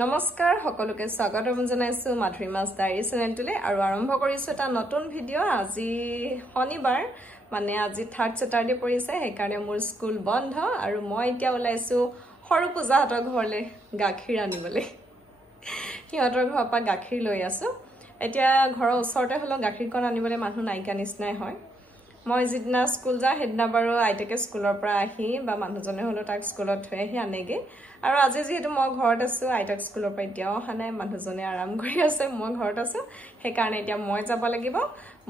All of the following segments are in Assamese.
নমস্কাৰ সকলোকে স্বাগতম জনাইছো মাধুৰীমাছ ডায়েৰী চেনেলটোলে আৰু আৰম্ভ কৰিছো এটা নতুন ভিডিও আজি শনিবাৰ মানে আজি থাৰ্ড স্যাটাৰডে পৰিছে সেইকাৰণে মোৰ স্কুল বন্ধ আৰু মই এতিয়া ওলাইছো সৰু পূজাহঁতৰ ঘৰলে গাখীৰ আনিবলৈ সিহঁতৰ ঘৰৰ পৰা গাখীৰ লৈ আছো এতিয়া ঘৰৰ ওচৰতে হলো গাখীৰকণ আনিবলৈ মানুহ নাইকা নিচিনাই হয় মই যিদিনা স্কুল যা হেদনা বাৰো আইতাকে স্কুলৰ পৰা আহি বা মানুহজনে হলো তাক স্কুলত থৈ আহি আনেগে আৰু আজি যেহেতু মই ঘৰত আছো আইতাক স্কুলৰ পৰা এতিয়াও অহা নাই মানুহজনে আৰাম কৰি আছে মই ঘৰত আছো সেইকাৰণে এতিয়া মই যাব লাগিব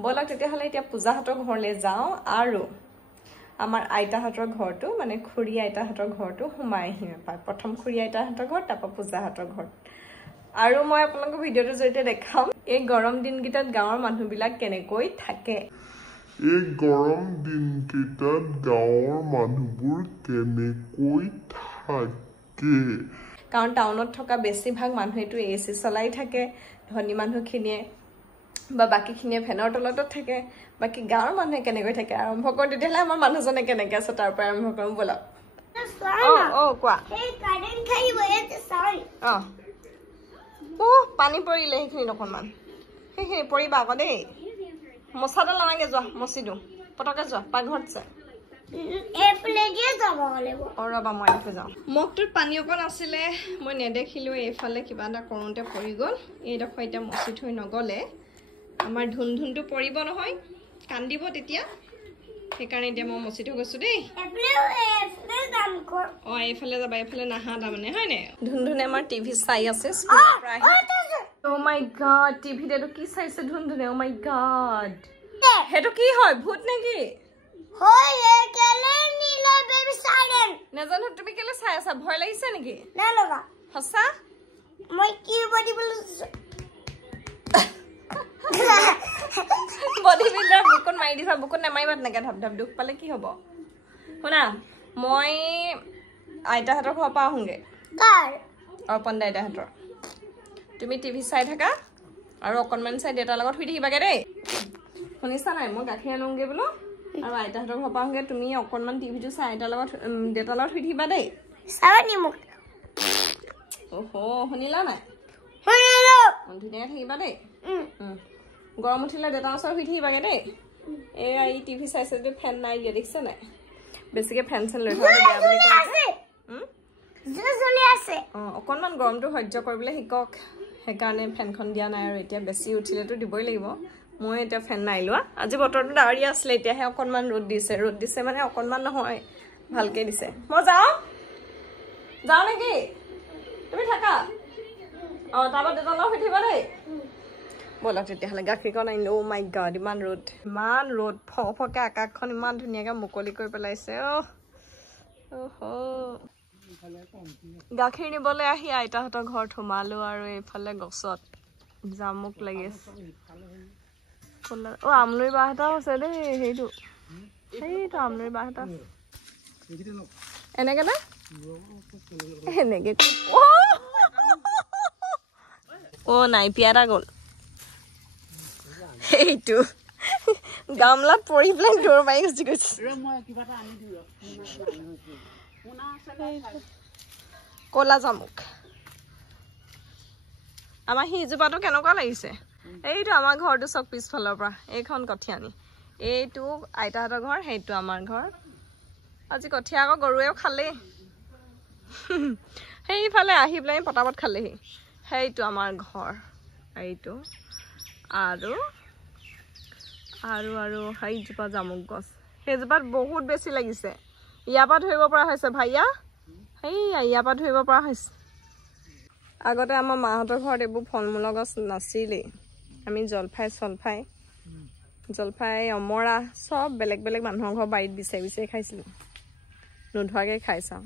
বলক তেতিয়াহলে এতিয়া পূজাহঁতৰ ঘৰলৈ যাওঁ আৰু আমাৰ আইতাহঁতৰ ঘৰটো মানে খুৰী আইতাহঁতৰ ঘৰটো সোমাই আহিম প্ৰথম খুৰী আইতাহঁতৰ ঘৰ তাৰপৰা পূজাহঁতৰ ঘৰ আৰু মই আপোনালোকক ভিডিওটো জৰিয়তে দেখাম এই গৰম দিনকেইটাত গাঁৱৰ মানুহবিলাক কেনেকৈ থাকে এই গৰম দিনকেইটাত গাঁৱৰ মানুহবোৰ কেনেকৈ থাকে কাৰণ টাউনত থকা বেছিভাগ মানুহেটো এচি চলাই থাকে ধনী মানুহখিনিয়ে বা বাকিখিনিয়ে ফেনৰ তলতে থাকে বাকি গাঁৱৰ মানুহে কেনেকৈ থাকে আৰম্ভ কৰি তেতিয়াহলে আমাৰ মানুহজনে কেনেকৈ আছে তাৰ পৰা আৰম্ভ কৰিম বলা কোৱা Hey, garden খাই বয়ে sorry. পানী পৰিলে সেইখিনি অকণমান সেইখিনি পৰিবা আকৌ দেই মছাডাল নালাগে যোৱা মচি দিওঁ পটকে যোৱা পাকঘৰত যায় এপ্লে দিয়ে যাব লাগিব ৰবা মই এইফালে যাওঁ মগটোত পানী অকণ আছিলে মই নেদেখিলো এইফালে কিবা এটা কৰোঁতে পৰি গ'ল এইডোখৰ এতিয়া মচি থৈ নগ'লে আমাৰ ধুনধুনটো পৰিব নহয় কান্দিব তেতিয়া সেইকাৰণে এতিয়া মই মচি থৈ গৈছো দেই এপ্লে দাম কৰ এইফালে যাবা এইফালে নাহা তাৰমানে হয়নে ধুনধুনে আমাৰ টিভি চাই আছে স্কুলৰ পৰা আহি Oh my god টিভিত এইটো কি চাইছে ধুনধুনে Oh my god হেটো কি হয় ভূত নেকি হয় কেলে নীলা বেবি সাইলেন নাজানো তুমি কেলে চাই আছা ভয় লাগিছে নেকি না লগা হসা মই কি বডি বিল্ডাৰ বডি বিল্ডাৰ বুকন মাৰি দিছা বুকন নামাৰিবাত নেকে ধাপ ধাপ দুখ পালে কি হ'ব শুনা মই আইতাহঁতৰ ঘৰৰ পৰা আহোঁগে কাৰ অৰ্পণ দাইতাহঁতৰ তুমি টিভি চাই থাকা আৰু অকণমান চাই দেউতাৰ লগত শুই থাকিবাগে দেই শুনিছা নাই মই গাখীৰ আনোগে বোলো আৰু আইতাহঁতৰ ঘৰৰ পৰা আহোঁগে তুমি অকণমান টিভিটো চাই আইতাৰ লগত দেউতাৰ লগত শুই থাকিবা দেই সাৰানি মোক শুনিলা নাই হেল্ল ধুনীয়াকৈ থাকিবা দেই গৰম উঠিলে দেউতাৰ ওচৰত শুই থাকিবাগে দেই এয়া এই টিভি চাইছে যদি ফেন নাই দিয়া দেখিছে নাই বেছিকৈ ফেন চেন লৈ থোৱাটো বেয়া বুলি কয় অকণমান গৰমটো সহ্য কৰিবলৈ শিকক সেইকাৰণে ফেনখন দিয়া নাই আৰু এতিয়া বেছি উঠিলেতো দিবই লাগিব মই এতিয়া ফেন নাই লোৱা আজি বতৰটো ডাৱৰীয়া আছিলে এতিয়াহে অকণমান ৰ'দ দিছে মানে অকণমান নহয় ভালকৈ দিছে মই যাওঁ নেকি তুমি থাকা তাৰপৰা দেউতাৰ লগত শুই থাকিবা দেই ব'লক তেতিয়াহ'লে গাখীৰকণ আনিলো অ' মাই গড ইমান ৰ'দ ফকে আকাশখন ইমান ধুনীয়াকৈ মুকলি কৰি পেলাইছে গাখীৰ নিবলৈ আহি আইতাহঁতৰ ঘৰত সোমালো আৰু এইফালে গছত জামুক লাগি আছে আমলৰি বাঁহ এটাও আছে দেই সেইটো আমলৰি বাঁহ এটা এনেকে নে এনেকে নাইপিয়া এটা গ'ল সেইটো গামলাত পৰি পেলাই দৌৰ মাৰি গুচি গৈছে কলা জামুক আমাৰ সিজোপাটো কেনেকুৱা লাগিছে এইটো আমাৰ ঘৰটো চক পিছফালৰ পৰা এইখন কঠীয়ানি এইটো আইতাহঁতৰ ঘৰ সেইটো আমাৰ ঘৰ আজি কঠীয়া আকৌ গৰুৱেও খালেই সেইফালে আহি পেলাই পটাপট খালেহি সেইটো আমাৰ ঘৰ এইটো আৰু সেইজোপা জামুক গছ সেইজোপাত বহুত বেছি লাগিছে ইয়াৰ পৰা ধৰিব পৰা হৈছে ভাইয়া ইয়াৰ পৰা ধৰিব পৰা হৈছে আগতে আমাৰ মাহঁতৰ ঘৰত এইবোৰ ফল মূলৰ গছ নাছিলেই আমি জলফাই অমৰা চব বেলেগ বেলেগ মানুহৰ ঘৰ বাৰীত বিচাৰি খাইছিলোঁ নোধোৱাকৈ খাই চাওঁ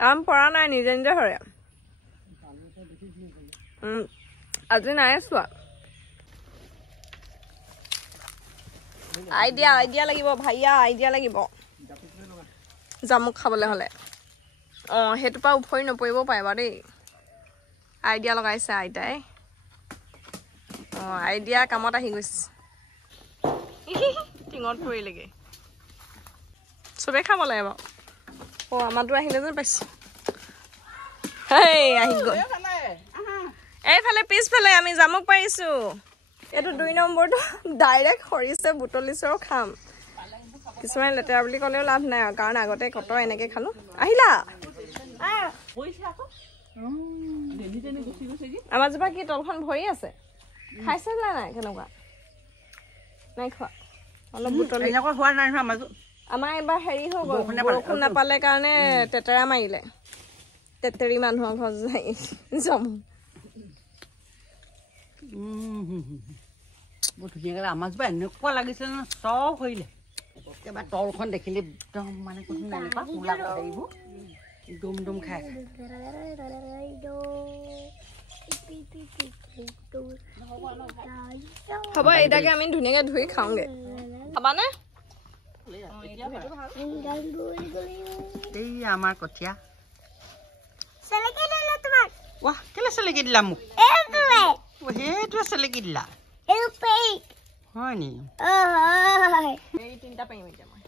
আম পৰা নাই নিজে ধৰে আজি নাই চোৱা আইডিয়া লাগিব ভাইয়া আইডিয়া লাগিব জামুক খাবলৈ হ'লে হেতু পা উফৰি নপৰিব পাৰিবা দেই আইডিয়া লগাইছে আইতাই আইডিয়া কামত আহি গৈছে টিঙত পৰিলেগে চবে খাব লাগে বাৰু আমাৰতো আহিলে যেন পাইছো হেই আহি গ'ল এইফালে পিছফালে আমি জামুক পাৰিছো এইটো 2 নম্বৰটো ডাইৰেক্ট সৰিছে বুটলিছেও খাম কিছুমান লেতেৰা বুলি ক'লেও লাভ নাই কাৰণ আগতে কত এনেকে খালো আহিলা আমাৰ জোপা কি তলখন ভৰি আছে খাইছে না নাই কেনেকুৱা নাই খোৱা অলপ বুটলি এনেকুৱা হোৱা নাই আমাৰ এবাৰ হেৰি হৈ গ'ল বৰষুণ নাপালে কাৰণে তেতেৰা মাৰিলে তেতেৰি মানুহৰ ঘৰ যাম বহুত ধুনীয়াকৈ আমাৰ জোপা এনেকুৱা লাগিছে ন চব কৰিলে একেবাৰে তলখন দেখিলে একদম মানে কৈছো এনেকুৱা কোলা কৰিব ডুম ডুম খাই হ'ব এইটাকে আমি ধুনীয়াকৈ ধুই খাওঁগে খাবানে এই আমাৰ কঠীয়া চেলেকি দিলে তোমাক ৱাহ কেলে চেলেকি দিলা মোক এইটোৱে সেইটোৱে চেলেকি দিলা এই পেক হয় নি এই তিনিটা পাৰিম এতিয়া মই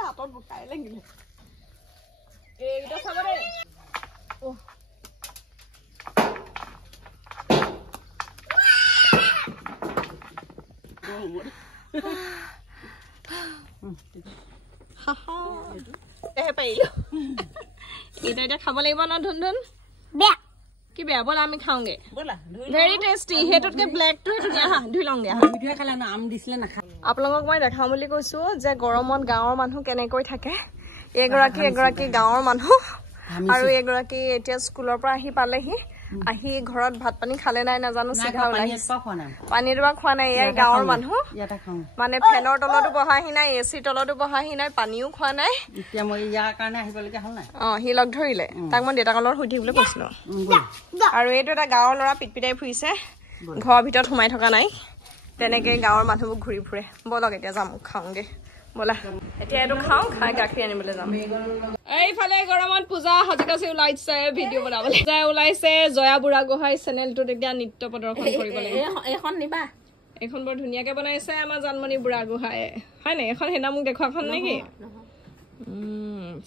হাতত বুকাই লাগিলে এইটা চাব দেই এটা খাব লাগিব ন ধুন ধুন বেয়া কি বেয়া বলা আমি খাওঁগে ব'লা ভেৰি টেষ্টি হেতুতকে ব্লেকটো ধুনীয়া হা ধুই লওঁ দিয়া মিঠা খালে না আম দিছিলে নাখা আপোনালোকক মই দেখাম বুলি কৈছো যে গৰমত গাঁৱৰ মানুহ কেনেকৈ থাকে এগৰাকী গাঁৱৰ মানুহ আৰু এগৰাকী এতিয়া স্কুলৰ পৰা আহি পালেহি আহি ঘৰত ভাত পানী খালে নাই নাজানো সিধা ওলাইছে পানীৰ পৰা খোৱা নাই এই গাঁৱৰ মানুহ মানে ফেনৰ তলতো বহাহি নাই এচিৰ তলতো বহাহি নাই পানীও খোৱা নাই এতিয়া মই ইয়াৰ কাৰণে আহিবলগীয়া হ'ল নাই সি লগ ধৰিলে তাক মই দেউতাকৰ লগত শুই থাকিবলৈ কৈছিলো আৰু এইটো এটা গাঁৱৰ ল'ৰা পিটপিটাই ফুৰিছে ঘৰৰ ভিতৰত সোমাই থকা নাই তেনেকে গাঁৱৰ মানুহবোৰ ঘূৰি ফুৰে বলক এতিয়া যাম খাওঁগে বলা এতিয়া এইটো খাওঁ খাই গাখীৰ আনিবলৈ যাম এইফালে গৰমত পূজা সাজি ওলাইছে ভিডিঅ' বনাবলৈ ওলাইছে জয়া বুঢ়াগোহাঁই চেনেলটোত এতিয়া নৃত্য প্ৰদৰ্শন কৰিবলৈ এইখন নিবা এইখন বৰ ধুনীয়াকে বনাইছে আমাৰ জানমণি বুঢ়াগোহাঁয়ে হয় নাই এখন সেইদিনা মোক দেখুৱাখন নেকি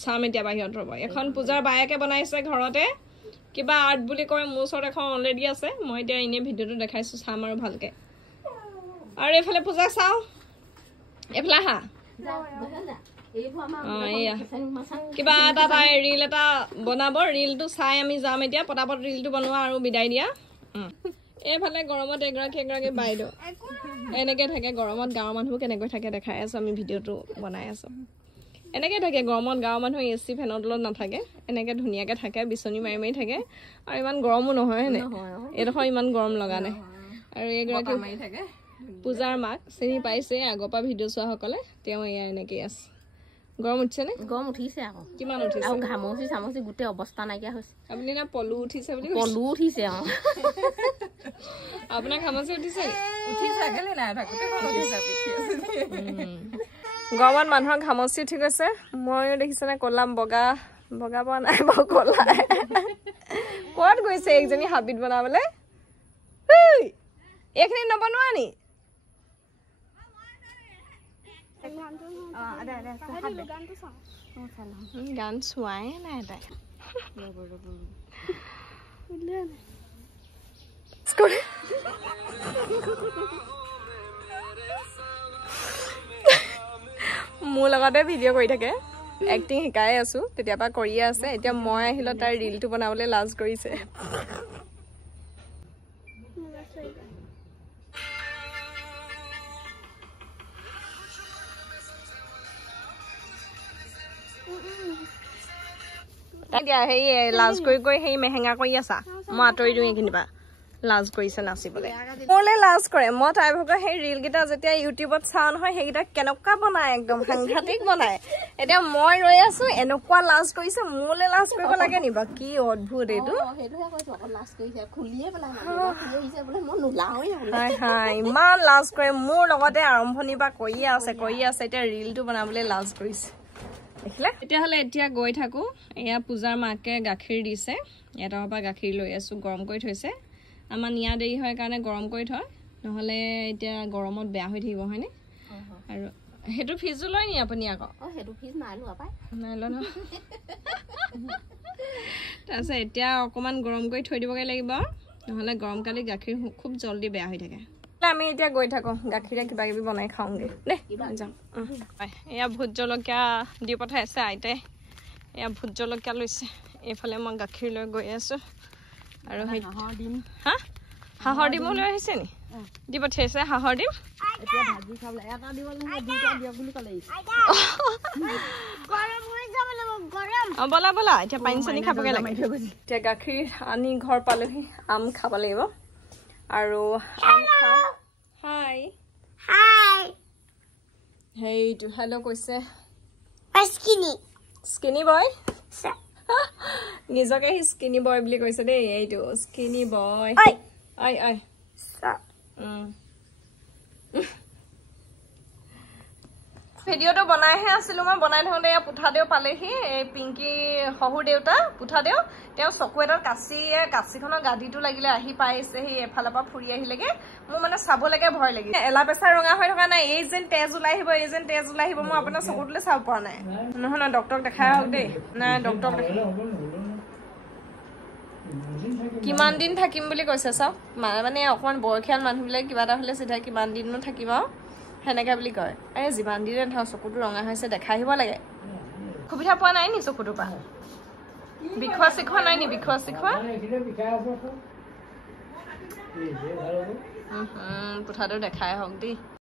চাম এতিয়া বাহিৰত ৰ'ব এখন পূজাৰ বায়েকে বনাইছে ঘৰতে কিবা আৰ্ট বুলি কয় মোৰ ওচৰত এখন অলৰেডি আছে মই এতিয়া এনেই ভিডিঅ'টো দেখাইছো চাম আৰু ভালকে আৰু এইফালে পূজা চাওঁ এইফালে হা কিবা এটা তাই ৰিল এটা বনাব ৰিলটো চাই আমি যাম এতিয়া পটাপট ৰিলটো বনোৱা আৰু বিদায় দিয়া এইফালে গৰমত এগৰাকী বাইদেউ এনেকে থাকে গৰমত গাঁৱৰ মানুহ কেনেকৈ থাকে দেখাই আছো আমি ভিডিঅ'টো বনাই আছো এনেকে থাকে গৰমত গাঁৱৰ মানুহ এচি ফেনৰ তলত নাথাকে এনেকে ধুনীয়াকে থাকে বিচনী মাৰি মাৰি থাকে আৰু ইমান গৰমো নহয় হয়নে এইডোখৰ ইমান গৰম লগা নাই আৰু এগৰাকী পূজাৰ মাক চিনি পাইছে আগৰ পৰা ভিডিঅ' চোৱা সকলে তেওঁ এয়া এনেকেই আছে গৰম উঠিছে নে গৰম উঠিছে আকৌ কিমান উঠিছে আৰু ঘামচি চামচি গোটেই অৱস্থা নাইকিয়া হৈছে আপুনি না পলু উঠিছে বুলি পলু উঠিছে আপোনাৰ ঘামচি উঠিছে কেলে নাই গৰমত মানুহৰ ঘামচি উঠি গৈছে ময়ো দেখিছেনে কলাম বগা পোৱা নাই বাৰু কলা ক'ত গৈছে একজনী হাবিত বনাবলে এইখিনি নবনোৱা নি গান চোৱাই নাই তাই মোৰ লগতে ভিডিঅ' কৰি থাকে এক্টিং শিকাই আছো তেতিয়াৰ পৰা কৰিয়ে আছে এতিয়া মই আহিলে তাই ৰিলটো বনাবলৈ লাজ কৰিছে এতিয়া সেই লাজ কৰি সেই মেহেঙা কৰি আছা মই আঁতৰি দিওঁ এইখিনিৰ পৰা লাজ কৰিছে নাচিবলৈ মোলৈ লাজ কৰে মই তাই ভাগৰ সেই ৰিল কেইটা যেতিয়া ইউটিউবত চাওঁ নহয় সেইকেইটা কেনেকুৱা বনাই একদম সাংঘাতিক বনাই এতিয়া মই ৰৈ আছো এনেকুৱা লাজ কৰিছে মোলৈ লাজ কৰিব লাগে নি বাৰু কি অদ্ভুত এইটো ইমান লাজ কৰে মোৰ লগতে আৰম্ভণিৰ পৰা কৰিয়ে আছে এতিয়া ৰিলটো বনাবলৈ লাজ কৰিছে দেখিলে তেতিয়াহ'লে এতিয়া গৈ থাকোঁ এয়া পূজাৰ মাকে গাখীৰ দিছে এটাৰ পৰা গাখীৰ লৈ আছোঁ গৰম কৰি থৈছে আমাৰ নিয়া দেৰি হয় কাৰণে গৰম কৰি থয় নহ'লে এতিয়া গৰমত বেয়া হৈ থাকিব হয়নে আৰু সেইটো ফ্ৰিজো লয় নি আপুনি আকৌ সেইটো ফ্ৰিজ নাই লোৱা পাই নাই লোৱা ন তাৰপিছত এতিয়া অকণমান গৰম কৰি থৈ দিবগৈ লাগিব নহ'লে গৰম কালি গাখীৰ খুব জল্দি বেয়া হৈ থাকে আমি এতিয়া গৈ থাকোঁ গাখীৰে কিবা কিবি বনাই খাওঁগৈ দেই যাম এয়া ভোট জলকীয়া দি পঠাইছে আইতাই এয়া ভোট জলকীয়া লৈছে এইফালে মই গাখীৰ লৈ গৈ আছোঁ আৰু সেই হাঁহৰ ডিমো লৈ আহিছে নি দি পঠিয়াইছে হাঁহৰ ডিম বলা বলা এতিয়া পানী চানী খাবগৈ লাগে এতিয়া গাখীৰ আনি ঘৰ পালোহি আম খাব লাগিব আৰু আম খাওঁ হাই সেইটো হেল্ল' কৈছে স্কিনি বয় নিজকে সি স্কিনি বয় বুলি কৈছে দেই এইটো স্কিনি বয় ঐ ভিডিঅ'টো বনাইহে আছিলোঁ মই বনাই থাকোঁতে এয়া পুঠাদেউ পালেহি এই পিংকি শহুৰ দেউতা পুঠাদেউ তেওঁ চকু এটাত কাঁচিখনৰ গাদীটো লাগিলে আহি পাইছেহি এফালৰ পৰা ফুৰি আহিলেগে মোৰ মানে চাবলৈকে ভয় লাগিলে এলা পেচাৰ ৰঙা হৈ থকা নাই এই যেন তেজ ওলাই আহিব মই আপোনাৰ চকুটোলৈ চাব পৰা নাই নহয় নহয় ডক্টৰক দেখাই আহক দেই নাই ডক্টৰক কিমান দিন থাকিম বুলি কৈছে চাওক মানে অকণমান বয়সীয়াল মানুহবিলাক কিবা এটা হ'লে চিধা কিমান দিনো থাকিম আৰু সেনেকৈ বুলি কয় এই যিমান দিনে ধৰক চকুটো ৰঙা হৈছে দেখাই আহিব লাগে সুবিধা পোৱা নাই নি চকুটোৰ পৰা বিষোৱা চিখোৱা নাই নি বিষোৱা চিখোৱা পুঠাটো দেখাই আহক দেই